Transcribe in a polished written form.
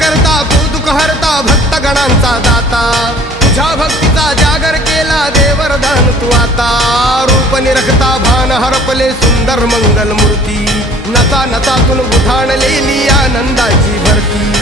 करता कौतुक हरता भक्त गणांचा दाता तुझ्या भक्तीचा जागर केला देवरदान तू आता रूप निरखता भान हरपले सुंदर मंगल मूर्ती नसा नसातून उधाणलेली आनंदाची भरती